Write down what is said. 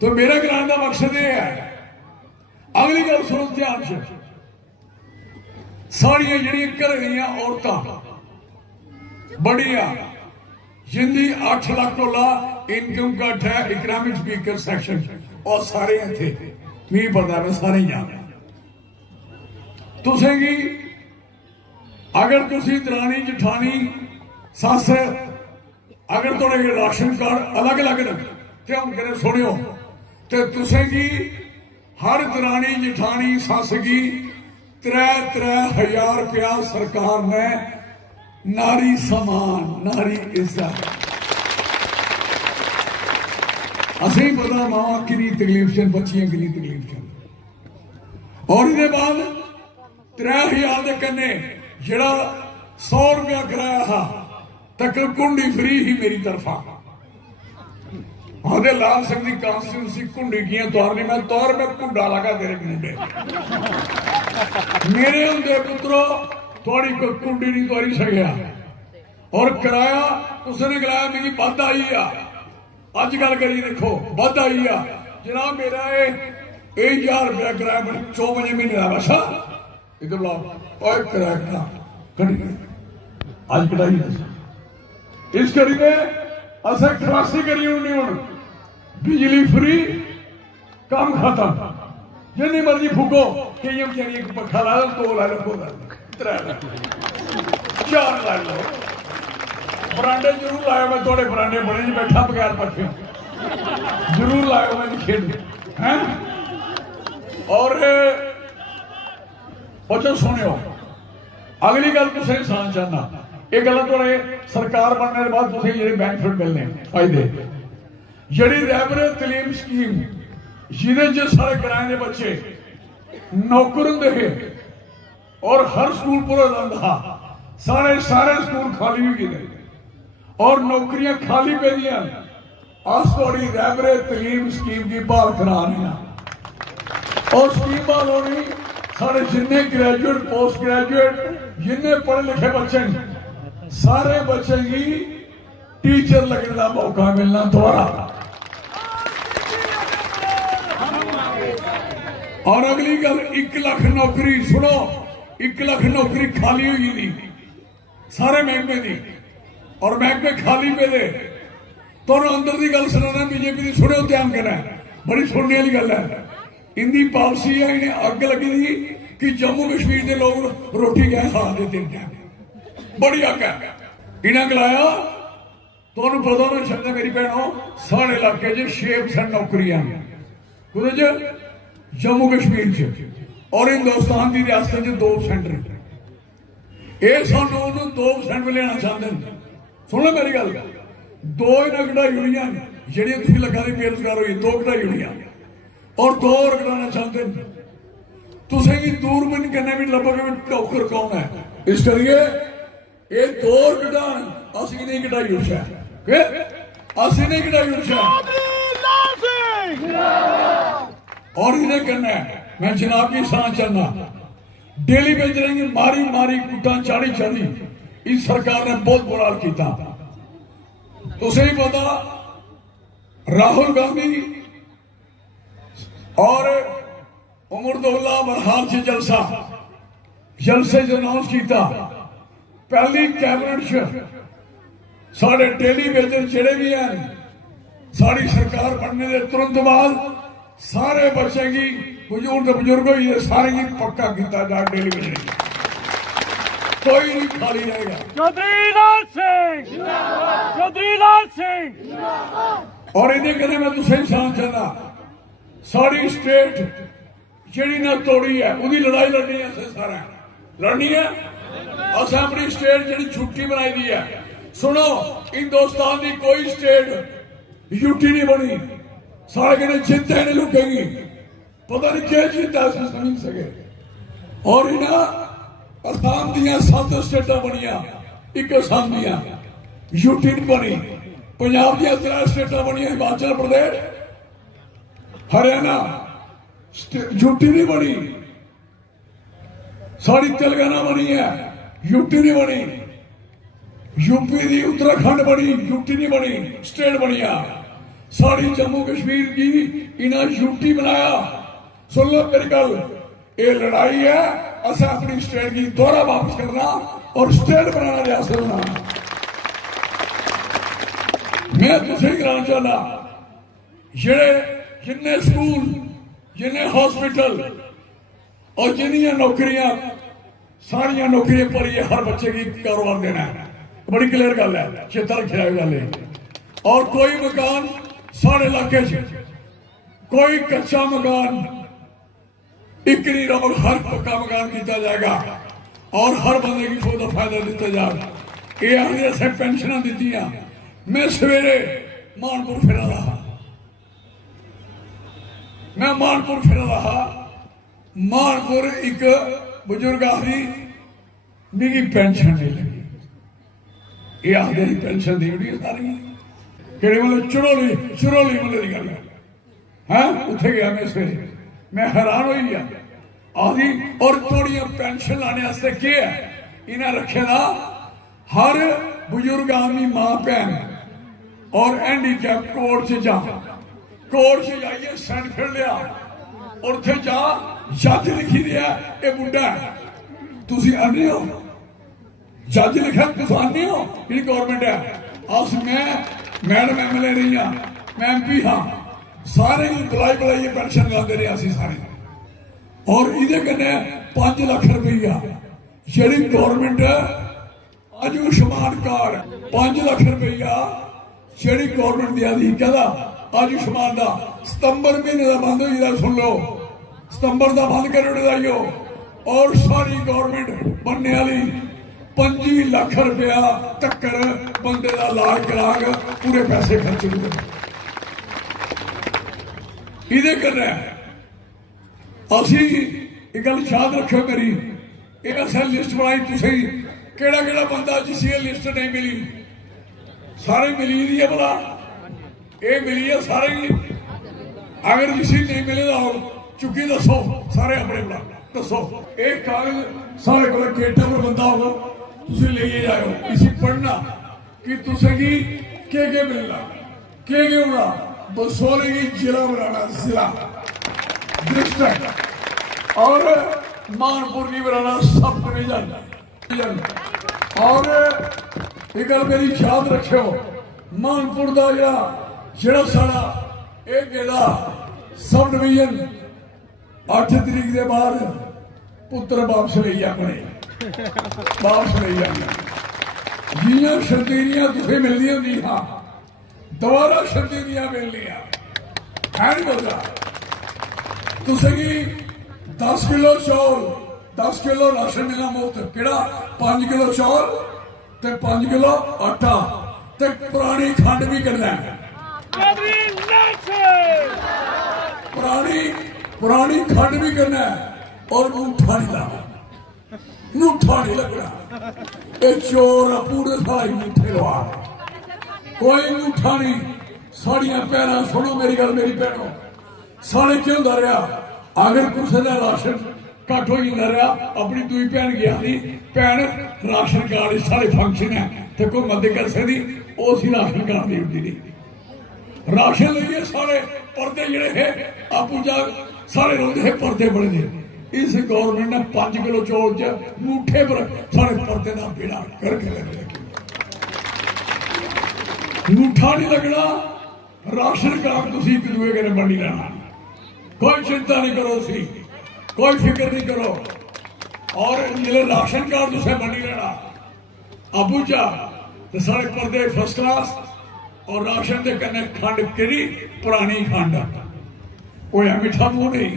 तो मेरा कराने का मकसद यह है। अगली गल सुनो ध्यान से, सारिया जड़ियां घर दियां औरतां बड़िया जिंदी 8 लाख तो ला इनकम कट है इकनॉमिक स्पीकर सैक्शन और सारे थे मी पता मैं सारे जान तुसें की अगर तुसी दरानी जठानी सस अगर थोड़े राशन कार्ड अलग अलग न ध्यान करें सुनियो तो तुसें की हर दरानी जठानी सस की 3-3 रुपया सरकार ने नारी सम्मान नारी इज्जत असें पता मावा कि तकलीफ चन बच्चियां कि तकलीफ चन और ये बाद 3000 के कन्ने जड़ा 100 रुपया कराया हा तक कुंडी फ्री ही मेरी तरफा आधे लाल सिंह की कॉन्स्टिट्यूंसी कुंडी की तौर मैं तौर में कुंडा लगा तेरे मुंडे मेरे होंगे पुत्रो थोड़ी कोई कुंडी नहीं तोरी सकिया और कराया उसने कराया मेरी बद आई आ अज गल करी देखो बद आई आ जनाब मेरा 1000 रुपया कराया मैंने 4 महीने का बसा इधर बुलाओ और कराया कटी अज कटाई इस करी ने अस खलासी करी होनी हूं बिजली फ्री काम खत्म जिन्नी मर्जी फूको कई बेचारी एक पखा ला लो 2 ला लो 2 ला लो 3 ला लो 4 ला लो बरांडे जरूर लाया मैं थोड़े बरांडे बने जी बैठा बगैर पखे जरूर लाया मैं खेड है और बच्चों सुनियो अगली गल तुसें इंसान चाहना ये गल थोड़े सरकार बनने के बाद तुसें जेडे बेनिफिट मिलने फायदे जी रैबरे तलीम स्कीम जिहदे सारे ग्रां के बच्चे नौकर होंदे है और हर स्कूल पूरा रहा सारे स्कूल खाली हो गए और नौकरियां खाली पे दियां अस थोड़ी रैबरे तलीम स्कीम की बहाल करा रहे हैं और स्कीम बहाल होनी सारे जिन्ने ग्रेजुएट पोस्ट ग्रेजुएट जिन्ने पढ़े लिखे बच्चे सारे बच्चे की टीचर लगने का मौका मिलना दोबारा और अगली गल 1 लाख नौकरी सुनो 1 लाख नौकरी खाली हुई थी सारे महकमे की और महकमे खाली पे दे तो अंदर की गल सुना बीजेपी की सुनो ध्यान करना बड़ी सुनने वाली गल है इनकी पॉलिसी है इन्हें अग लगी थी कि जम्मू कश्मीर के लोग रोटी गए खा दे 3 टाइम बड़ी अग है इन्हें गलाया तो पता ना चलता मेरी भैनों साढ़े इलाके 6% नौकरियां कुछ जम्मू कश्मीर च और हिंदुस्तान की रियासत 2 सेंटर ये सानू 2% में लेना चाहते हैं सुन लो मेरी गल 2 इन्हें कढ़ाई होनी जी तुम लगा दी बेरोजगार हुई 2 कढ़ाई होनी और 2 और कढ़ाना चाहते हैं तुसें दूरबीन कन्नै भी लभोगे नौकर कौन है इस करिए ये 2 और कढ़ान असी नहीं कढ़ाई उठा असी नहीं कढ़ाई उठा और इन्हें करना मैं जनाब की सांस चलना डेली बेच रहेंगे मारी मारी कुटा चाड़ी इस सरकार ने बहुत बुरा हाल किया तुझे ही पता राहुल गांधी और उमरदुल्ला बरहाल से जलसे अनाउंस किया पहली कैबिनेट साढ़े टेलीविजन जेडे भी हैं साड़ी सरकार बनने के तुरंत बाद सारे बच्चे की बुजुर्ग हुई सारे की पक्का किया जा टेलीविजन कोई नहीं खाली रहेगा चौधरी लाल सिंह और इन्हें कहने मैं तुझे इंसान चाहना सारी स्टेट जी ना तोड़ी है उसकी लड़ाई लड़नी है सारा लड़नी है अस अपनी स्टेट जी छुट्टी बनाई दी है सुनो हिंदुस्तान की कोई स्टेट यूटी नहीं बनी सारे कहने चिंता नहीं लुकेगी पता नहीं क्या चिंता समझ सके और इन्हें असम दियां 7 स्टेटा बनिया एक असम दियां यूटी नहीं बनी पंजाब दियां 3 स्टेटा बनिया हिमाचल प्रदेश हरियाणा यूटी नहीं बनी साड़ी तेलंगाना बनी है यूटी नहीं बनी यूपी की उत्तराखंड बनी यूटी नहीं बनी स्टेट बनिया साड़ी जम्मू कश्मीर की इन्हें यूटी बनाया। सुन लो मेरी गल, ये लड़ाई है असा अपनी स्टेट की दोहरा वापस करना और स्टेट बनाना रियासत बनाना। मैं तुझे कराना चाहना जेड़े जिन्ने स्कूल जिन्ने हॉस्पिटल और जिन्नियां नौकरियां सारिया नौकरियां पर ये हर बच्चे की कारोबार देना है। बड़ी क्लियर गल है, चेता रखा गल है। और कोई मकान सारे इलाके कोई कच्चा मकान एक नहीं रहो, हर पक्का मकान किया जाएगा और हर बंदे की खुद फायदा दिता जाएगा। ये आगे पेंशन दी। मैं सवेरे मानपुर फिरा रहा, मैं मानपुर फिरा रहा। मानपुर एक बुजुर्ग आदमी मेरी पेंशन नहीं लगी। ये आखते ही पेंशन दी होनी सारी कि मतलब चुरोली चुरोली मतलब की गल है। उत्थे गया मैं सवेरे, मैं हैरान हो गया आदि। और थोड़िया पेंशन लाने वास्ते के है इन्हें रखे दा हर बुजुर्ग आदमी मां भैन और हैंडीकैप कोर्ट से जा, कोर्ट से जाइए सर्टिफिकेट लिया और उथे जा जज लिखी दिया ये बुढ़ा है तुसी आने हो, जज लिखा तुम आने हो, ये गवर्नमेंट है। अस मैं मैडम MLA रही हाँ, मैं MP हाँ, सारे बुलाई बुलाई पेंशन लाते रहे असी सारे। और ये कन्ने 5 लाख रुपया जी गवर्नमेंट आयुष्मान कार्ड 5 लाख रुपया जी गवर्नमेंट दिया दी कहता आयुष्मान का सितंबर महीने का बंद हो। सुन लो सितंबर का बंद कर दियो और सारी गवर्नमेंट बनने वाली 25 लाख रुपया तक्कर बंदे का इलाज करा के पूरे पैसे खर्च हुए। ये करना असी एक गल याद रखो मेरी, एक असा लिस्ट बनाई तुसी केड़ा केड़ा बंदा जिस लिस्ट नहीं मिली, सारे मिली दी है भला ये मिली है सारे ही। अगर किसी नहीं मिले तो चुकी दसो सारे अपने बना दसो। एक कागज सारे को गेटा पर बंदा होगा तुम ले जाओ, इसी पढ़ना कि तुसे की मिलना के होना। बसोले की जिला बनाना, जिला डिस्ट्रिक्ट और मानपुर की बनाना सब डिवीजन। और एक गल मेरी याद रखियो मानपुर का जरा सारा एक सब डिवीजन 8 तरीक के बाद पुत्र वापस ले अपने वापस ले जाना। जियां शर्तीरियां तुझे मिलनी होंगी हाँ दोबारा शर्तीरियां मिलनिया है नहीं बदला। तुझे 10 किलो चौल 10 किलो राशन मिलना मुफ्त केड़ा 5 किलो चौल ते 5 किलो आटा ते पुरानी खंड भी करना है। पुरानी खंड भी करना है और अंगूठा नहीं लाना, अंगूठा नहीं लगना। ये चोर पूरे सारे अंगूठे लवा, कोई अंगूठा नहीं। साड़ियां पैर सुनो मेरी गल मेरी भैनों, सारे क्यों होंदा रहा अगर किसी का राशन घट हो जाता रहा अपनी दूई भैन गया नहीं भैन राशन कार्ड सारे फंक्शन है तो कोई मदद कर सकती उस राशन कार्ड दी होती नहीं। राशन लेइए सारे पर्दे जड़े है आपू जा सारे रोंदे है पर्दे बड़े ने। इस गवर्नमेंट ने 5 किलो चौल च अंगूठे पर सारे पर्दे का बेड़ा करके लगे। अंगूठा नहीं लगना, राशन कार्ड तुम एक दूए कने बंडी लेना, कोई चिंता नहीं करो, सी कोई फिक्र नहीं करो। और जिले राशन कार्ड तुम बंडी लेना अबू जा तो सारे पर्दे फर्स्ट क्लास और राशन के कन्ने खंड केड़ी पुरानी खंड होया मीठा मुंह नहीं।